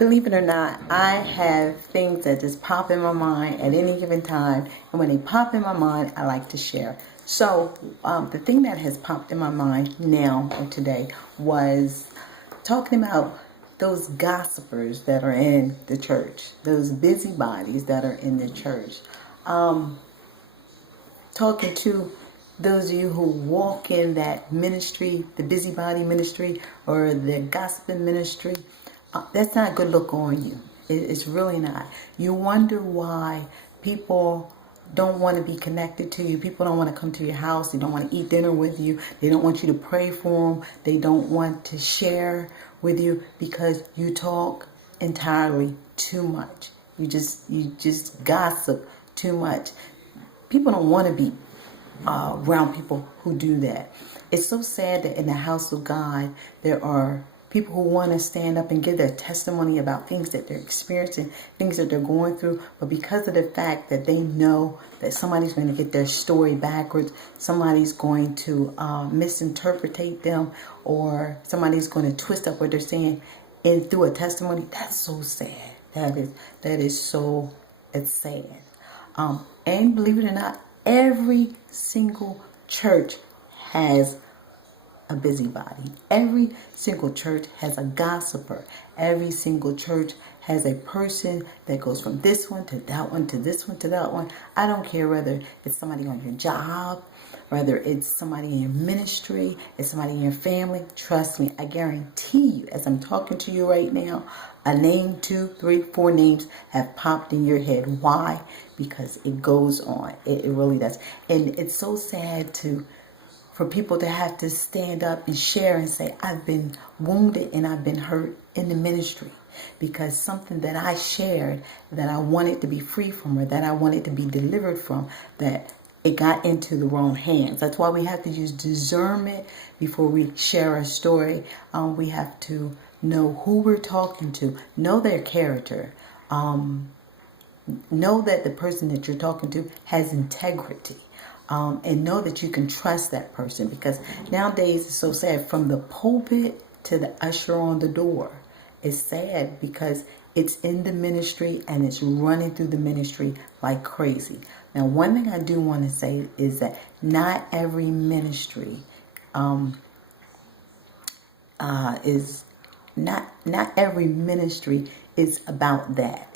Believe it or not, I have things that just pop in my mind at any given time. And when they pop in my mind, I like to share. So the thing that has popped in my mind now or today was talking about those gossipers that are in the church, those busybodies that are in the church. Talking to those of you who walk in that ministry, the busybody ministry or the gossiping ministry. That's not a good look on you. It's really not. You wonder why people don't want to be connected to you. People don't want to come to your house. They don't want to eat dinner with you. They don't want you to pray for them. They don't want to share with you because you talk entirely too much. You just gossip too much. People don't want to be around people who do that. It's so sad that in the house of God, there are people who want to stand up and give their testimony about things that they're experiencing, things that they're going through. But because of the fact that they know that somebody's going to get their story backwards, somebody's going to misinterpret them, or somebody's going to twist up what they're saying and through a testimony, that's so sad. That is so, it's sad. And believe it or not, every single church has a busybody. Every single church has a gossiper. Every single church has a person that goes from this one to that one to this one to that one. I don't care whether it's somebody on your job, whether it's somebody in your ministry, it's somebody in your family. Trust me, I guarantee you, as I'm talking to you right now, a name, 2, 3, 4 names have popped in your head. Why? Because it goes on. It really does. And it's so sad for people to have to stand up and share and say, I've been wounded and I've been hurt in the ministry because something that I shared that I wanted to be free from, or that I wanted to be delivered from, that it got into the wrong hands. That's why we have to use discernment before we share a story. We have to know who we're talking to, know their character, know that the person that you're talking to has integrity. And know that you can trust that person, because nowadays it's so sad, from the pulpit to the usher on the door. It's sad because it's in the ministry and it's running through the ministry like crazy. Now, one thing I do want to say is that not every ministry is not every ministry is about that.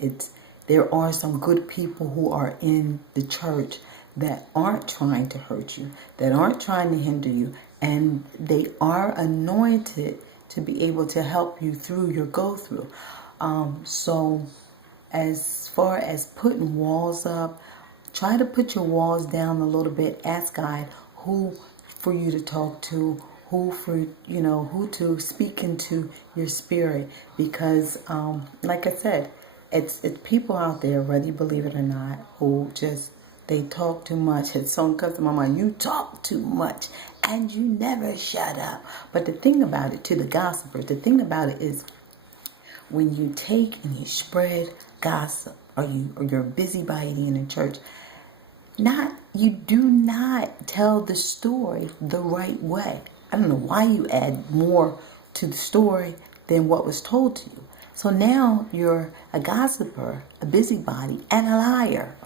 There are some good people who are in the church that aren't trying to hurt you, that aren't trying to hinder you, and they are anointed to be able to help you through your go-through. So as far as putting walls up, try to put your walls down a little bit. Ask God who for you to talk to, who to speak into your spirit, because like I said, it's people out there, whether you believe it or not, who just, they talk too much. It's song comes to my mind, you talk too much and you never shut up. But the thing about it, to the gossipers, the thing about it is, when you take and you spread gossip, or you're a busybody in the church, you do not tell the story the right way. I don't know why you add more to the story than what was told to you. So now you're a gossiper, a busybody, and a liar.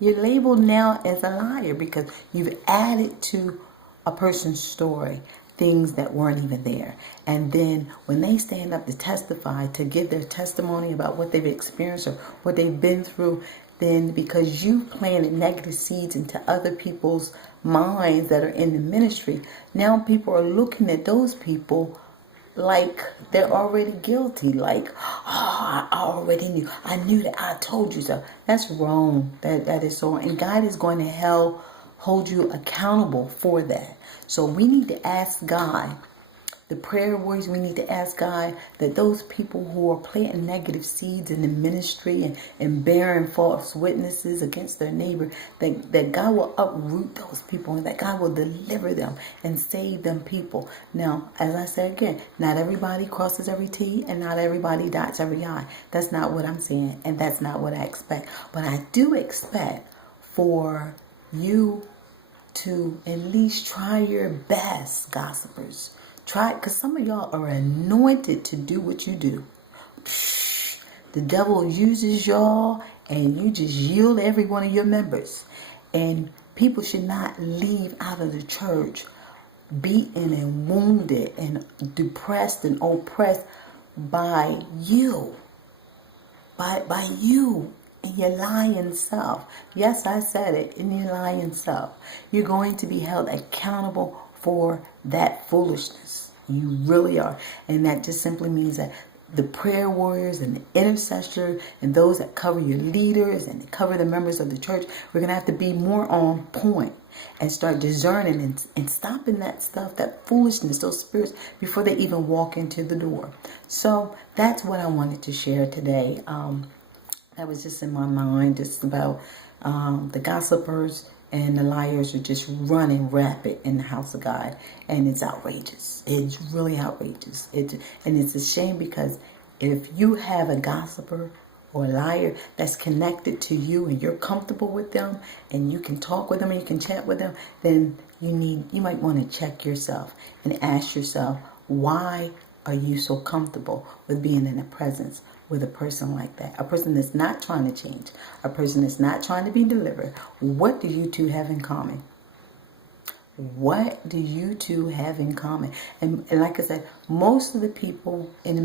You're labeled now as a liar because you've added to a person's story things that weren't even there. And then when they stand up to testify, to give their testimony about what they've experienced or what they've been through, then because you've planted negative seeds into other people's minds that are in the ministry, now people are looking at those people like they're already guilty, like, oh, I already knew. I knew that. I told you so. That's wrong. That is so wrong. And God is going to hold you accountable for that. So we need to ask God, the prayer words, we need to ask God that those people who are planting negative seeds in the ministry and bearing false witnesses against their neighbor, that God will uproot those people and that God will deliver them and save them people. Now, as I said again, not everybody crosses every T and not everybody dots every I. That's not what I'm saying, and that's not what I expect. But I do expect for you to at least try your best, gossipers, Try, because some of y'all are anointed to do what you do. The devil uses y'all, and you just yield every one of your members. And people should not leave out of the church beaten and wounded and depressed and oppressed by you. By you and your lying self. Yes, I said it, in your lying self. You're going to be held accountable for that foolishness. You really are. And that just simply means that the prayer warriors and the intercessors and those that cover your leaders and cover the members of the church, we're going to have to be more on point and start discerning and stopping that stuff, that foolishness, those spirits, before they even walk into the door. So that's what I wanted to share today. That was just in my mind, just about the gossipers and the liars are just running rapid in the house of God. And it's outrageous. It's really outrageous. And it's a shame, because if you have a gossiper or a liar that's connected to you and you're comfortable with them and you can talk with them and you can chat with them, then you might want to check yourself and ask yourself, why are you so comfortable with being in the presence with a person like that? A person that's not trying to change, a person that's not trying to be delivered. What do you two have in common? What do you two have in common? And like I said, most of the people in the